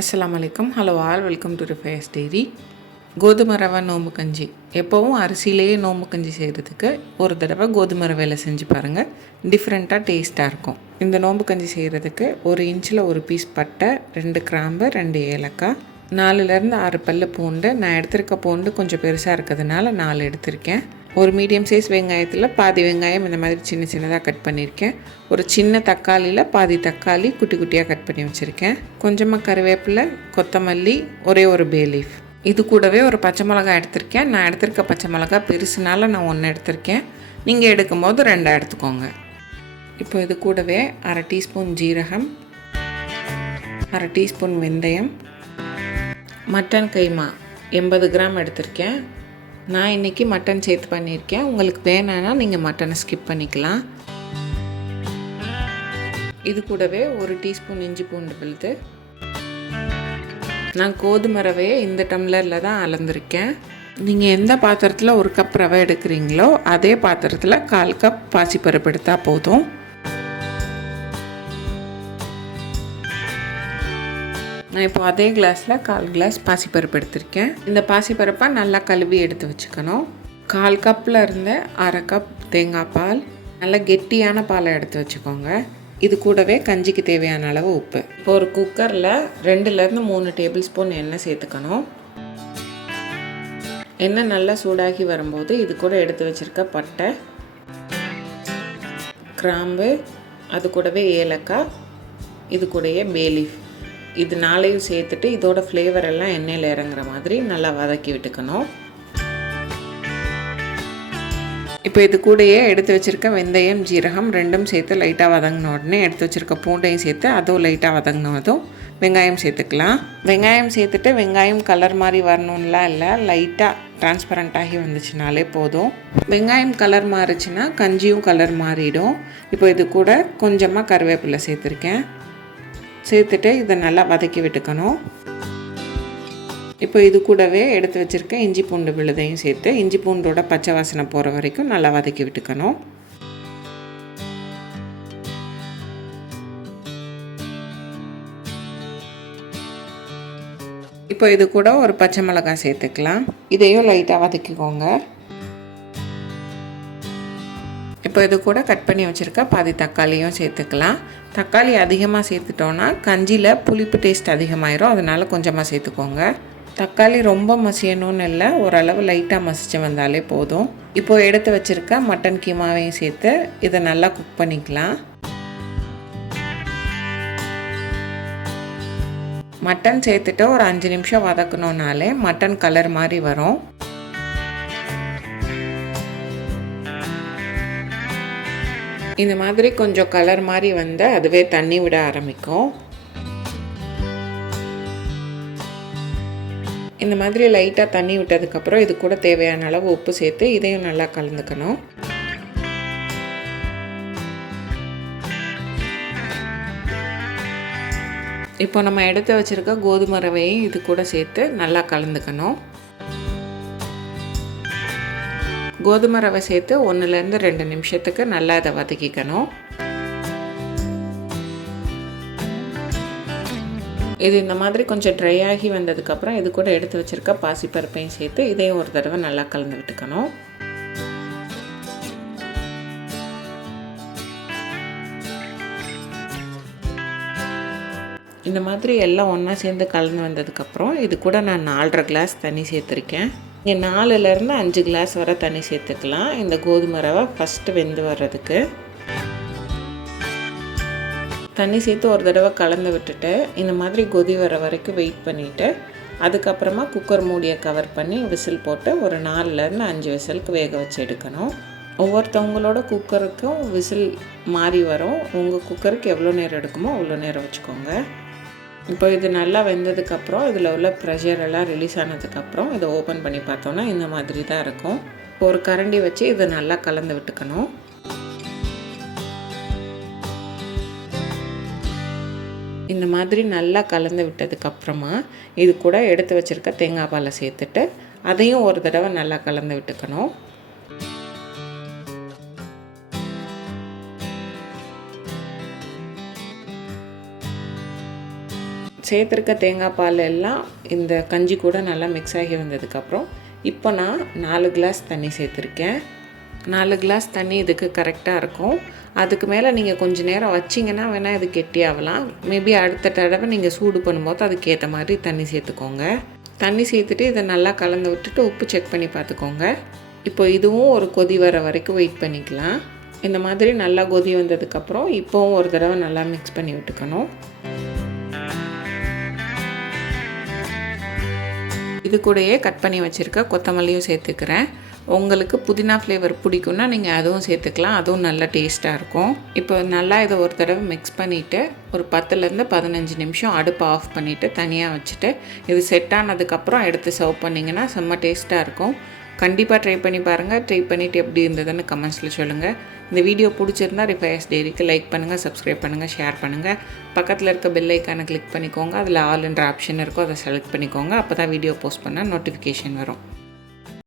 அஸ்ஸலாமு அலைக்கும். Hello all, welcome to ரிஃபயர்ஸ் டைரி. கோதுமை ரவை நோம்பு கஞ்சி. எப்போவும் அரிசியிலேயே நோம்பு கஞ்சி செய்கிறதுக்கு ஒரு தடவை கோதுமை ரவையில் செஞ்சு பாருங்கள். டிஃப்ரெண்ட்டாக டேஸ்ட்டாக இருக்கும். இந்த நோம்பு கஞ்சி செய்கிறதுக்கு 1 இன்ச்சில் 1 பீஸ் பட்டை, 2 கிராம்பு, 2 ஏலக்காய், 4லேருந்து 6 பல்லு பூண்டு. நான் எடுத்திருக்க பூண்டு கொஞ்சம் பெருசாக இருக்கிறதுனால 4 எடுத்திருக்கேன். ஒரு மீடியம் சைஸ் வெங்காயத்தில் பாதி வெங்காயம் இந்த மாதிரி சின்ன சின்னதாக கட் பண்ணியிருக்கேன். ஒரு சின்ன தக்காளியில் பாதி தக்காளி குட்டி குட்டியாக கட் பண்ணி வச்சுருக்கேன். கொஞ்சமாக கருவேப்பிலை, கொத்தமல்லி, ஒரே ஒரு பே லீஃப். இது கூடவே ஒரு பச்சை மிளகாய் எடுத்திருக்கேன். நான் எடுத்திருக்க பச்சை மிளகாய் பெருசுனால நான் 1 எடுத்திருக்கேன். நீங்கள் எடுக்கும்போது 2 எடுத்துக்கோங்க. இப்போ இது கூடவே 1/2 டீஸ்பூன் ஜீரகம், 1/2 டீஸ்பூன் வெந்தயம், மட்டன் கைமா 80 கிராம் எடுத்திருக்கேன். நான் இன்றைக்கி மட்டன் சேர்த்து பண்ணியிருக்கேன். உங்களுக்கு வேணான்னா நீங்கள் மட்டனை ஸ்கிப் பண்ணிக்கலாம். இது கூடவே 1 டீஸ்பூன் இஞ்சி பூண்டு விழுது. நான் கோதுமை ரவையை இந்த டம்ளரில் தான் அளந்திருக்கேன். நீங்கள் எந்த பாத்திரத்தில் 1 கப் ரவை எடுக்கிறீங்களோ அதே பாத்திரத்தில் 1/4 கப் பாசிப்பருப்பு எடுத்தால் போதும். நான் இப்போ அதே கிளாஸில் 1/4 கிளாஸ் பாசிப்பருப்பு எடுத்திருக்கேன். இந்த பாசிப்பருப்பை நல்லா கழுவி எடுத்து வச்சுக்கணும். 1/4 கப்பில் இருந்து 1/2 கப் தேங்காய் பால், நல்லா கெட்டியான பாலை எடுத்து வச்சுக்கோங்க. இது கூடவே கஞ்சிக்கு தேவையான அளவு உப்பு. இப்போ ஒரு குக்கரில் 2லேருந்து 3 டேபிள் ஸ்பூன் எண்ணெய் சேர்த்துக்கணும். எண்ணெய் நல்லா சூடாகி வரும்போது இது கூட எடுத்து வச்சுருக்க பட்டை, கிராம்பு, அது கூடவே ஏலக்காய், இது கூடயே பே லீஃப், இது 4ஐயும் சேர்த்துட்டு இதோட ஃப்ளேவர் எல்லாம் எண்ணெயில் இறங்குற மாதிரி நல்லா வதக்கி விட்டுக்கணும். இப்போ இது கூடயே எடுத்து வச்சுருக்க வெந்தயம், ஜீரகம் 2ம் சேர்த்து லைட்டாக வதங்கின உடனே எடுத்து வச்சுருக்க பூண்டையும் சேர்த்து அதுவும் லைட்டாக வதங்கினதும் வெங்காயம் சேர்த்துக்கலாம். வெங்காயம் சேர்த்துட்டு வெங்காயம் கலர் மாதிரி வரணும்லாம் இல்லை, லைட்டாக டிரான்ஸ்பரண்ட் ஆகி வந்துச்சுனாலே போதும். வெங்காயம் கலர் மாறிச்சுன்னா கஞ்சியும் கலர் மாறிடும். இப்போ இது கூட கொஞ்சமாக கருவேப்பிலை சேர்த்துட்டு இதை நல்லா வதக்கி விட்டுக்கணும். இப்போ இது கூடவே எடுத்து வச்சுருக்க இஞ்சி பூண்டு விழுதையும் சேர்த்து இஞ்சி பூண்டோட பச்சை வாசனை போகிற வரைக்கும் நல்லா வதக்கி விட்டுக்கணும். இப்போ இது கூட ஒரு பச்சை மிளகாய் சேர்த்துக்கலாம். இதையும் லைட்டாக வதக்கிக்கோங்க. இப்போ இது கூட கட் பண்ணி வச்சுருக்க பாதி தக்காளியும் சேர்த்துக்கலாம். தக்காளி அதிகமாக சேர்த்துட்டோன்னா கஞ்சியில் புளிப்பு டேஸ்ட் அதிகமாயிரும், அதனால் கொஞ்சமாக சேர்த்துக்கோங்க. தக்காளி ரொம்ப மசியணும்னு இல்லை, ஓரளவு லைட்டாக மசிச்சு வந்தாலே போதும். இப்போது எடுத்து வச்சுருக்க மட்டன் கீமாவையும் சேர்த்து இதை நல்லா குக் பண்ணிக்கலாம். மட்டன் சேர்த்துட்டு ஒரு 5 நிமிஷம் வதக்கணுன்னாலே மட்டன் கலர் மாதிரி வரும். இந்த மாதிரி கொஞ்சம் கலர் மாதிரி வந்து அதுவே தண்ணி விட ஆரம்பிக்கும். இந்த மாதிரி லைட்டாக தண்ணி விட்டதுக்கப்புறம் இது கூட தேவையான அளவு உப்பு சேர்த்து இதையும் நல்லா கலந்துக்கணும். இப்போ நம்ம எடுத்து வச்சுருக்க கோதுமை ரவையும் இது கூட சேர்த்து நல்லா கலந்துக்கணும். கோதுமை ரவை சேர்த்து 1லேருந்து 2 நிமிஷத்துக்கு நல்லா இதை வதக்கிக்கணும். இது இந்த மாதிரி கொஞ்சம் ட்ரை ஆகி வந்ததுக்கப்புறம் இது கூட எடுத்து வச்சுருக்க பாசிப்பருப்பையும் சேர்த்து இதையும் ஒரு தடவை நல்லா கலந்து விட்டுக்கணும். இந்த மாதிரி எல்லாம் ஒன்றா சேர்ந்து கலந்து வந்ததுக்கப்புறம் இது கூட நான் 4.5 கிளாஸ் தண்ணி சேர்த்துருக்கேன். இங்கே 4லேருந்து 5 கிளாஸ் வரை தண்ணி சேர்த்துக்கலாம். இந்த கோதுமை ரவை ஃபஸ்ட்டு வெந்து வர்றதுக்கு தண்ணி சேர்த்து ஒரு தடவை கலந்து விட்டுட்டு இந்த மாதிரி கொதி வர வரைக்கும் வெயிட் பண்ணிவிட்டு அதுக்கப்புறமா குக்கர் மூடியை கவர் பண்ணி விசில் போட்டு ஒரு 4லேருந்து 5 விசிலுக்கு வேக வச்சு எடுக்கணும். ஒவ்வொருத்தவங்களோட குக்கருக்கும் விசில் மாறி வரும். உங்கள் குக்கருக்கு எவ்வளோ நேரம் எடுக்குமோ அவ்வளோ நேரம் வச்சுக்கோங்க. இப்போ இது நல்லா வெந்ததுக்கப்புறம் இதில் உள்ள ப்ரெஷர் எல்லாம் ரிலீஸ் ஆனதுக்கப்புறம் இதை ஓப்பன் பண்ணி பார்த்தோன்னா இந்த மாதிரி தான் இருக்கும். ஒரு கரண்டி வச்சு இதை நல்லா கலந்து விட்டுக்கணும். இந்த மாதிரி நல்லா கலந்து விட்டதுக்கப்புறமா இது கூட எடுத்து வச்சுருக்க தேங்காய் பாலை சேர்த்துட்டு அதையும் ஒரு தடவை நல்லா கலந்து விட்டுக்கணும். சேர்த்துருக்க தேங்காய் பால் எல்லாம் இந்த கஞ்சி கூட நல்லா மிக்ஸ் ஆகி வந்ததுக்கப்புறம் இப்போ நான் 4 கிளாஸ் தண்ணி சேர்த்துருக்கேன். 4 கிளாஸ் தண்ணி இதுக்கு கரெக்டாக இருக்கும். அதுக்கு மேலே நீங்கள் கொஞ்சம் நேரம் வச்சிங்கன்னா வேணால் இது கெட்டியாகலாம். மேபி அடுத்த தடவை நீங்கள் சூடு பண்ணும்போது அதுக்கேற்ற மாதிரி தண்ணி சேர்த்துக்கோங்க. தண்ணி சேர்த்துட்டு இதை நல்லா கலந்து விட்டுட்டு உப்பு செக் பண்ணி பார்த்துக்கோங்க. இப்போ இதுவும் ஒரு கொதி வர வரைக்கும் வெயிட் பண்ணிக்கலாம். இந்த மாதிரி நல்லா கொதி வந்ததுக்கப்புறம் இப்போவும் ஒரு தடவை நல்லா மிக்ஸ் பண்ணி விட்டுக்கணும். இது கூடயே கட் பண்ணி வச்சுருக்க கொத்தமல்லியும் சேர்த்துக்கிறேன். உங்களுக்கு புதினா ஃப்ளேவர் பிடிக்குன்னா நீங்கள் அதுவும் சேர்த்துக்கலாம். அதுவும் நல்லா டேஸ்ட்டாக இருக்கும். இப்போ நல்லா இதை ஒரு தடவை மிக்ஸ் பண்ணிவிட்டு ஒரு 10லேருந்து 15 நிமிஷம் அடுப்பை ஆஃப் பண்ணிவிட்டு தனியாக வச்சுட்டு இது செட் ஆனதுக்கப்புறம் எடுத்து சர்வ் பண்ணிங்கன்னா செம்ம டேஸ்ட்டாக இருக்கும். கண்டிப்பாக ட்ரை பண்ணி பாருங்கள். ட்ரை பண்ணிவிட்டு எப்படி இருந்ததுன்னு கமெண்ட்ஸில் சொல்லுங்கள். இந்த வீடியோ பிடிச்சிருந்தா ரிஃபையர்ஸ் டைரிக்கு லைக் பண்ணுங்கள், சப்ஸ்கிரைப் பண்ணுங்கள், ஷேர் பண்ணுங்கள். பக்கத்தில் இருக்க பெல் ஐக்கானை கிளிக் பண்ணிக்கோங்க. அதில் ஆல் என்ற ஆப்ஷன் இருக்கும், அதை செலக்ட் பண்ணிக்கோங்க. அப்போ தான் வீடியோ போஸ்ட் பண்ணால் நோட்டிஃபிகேஷன் வரும்.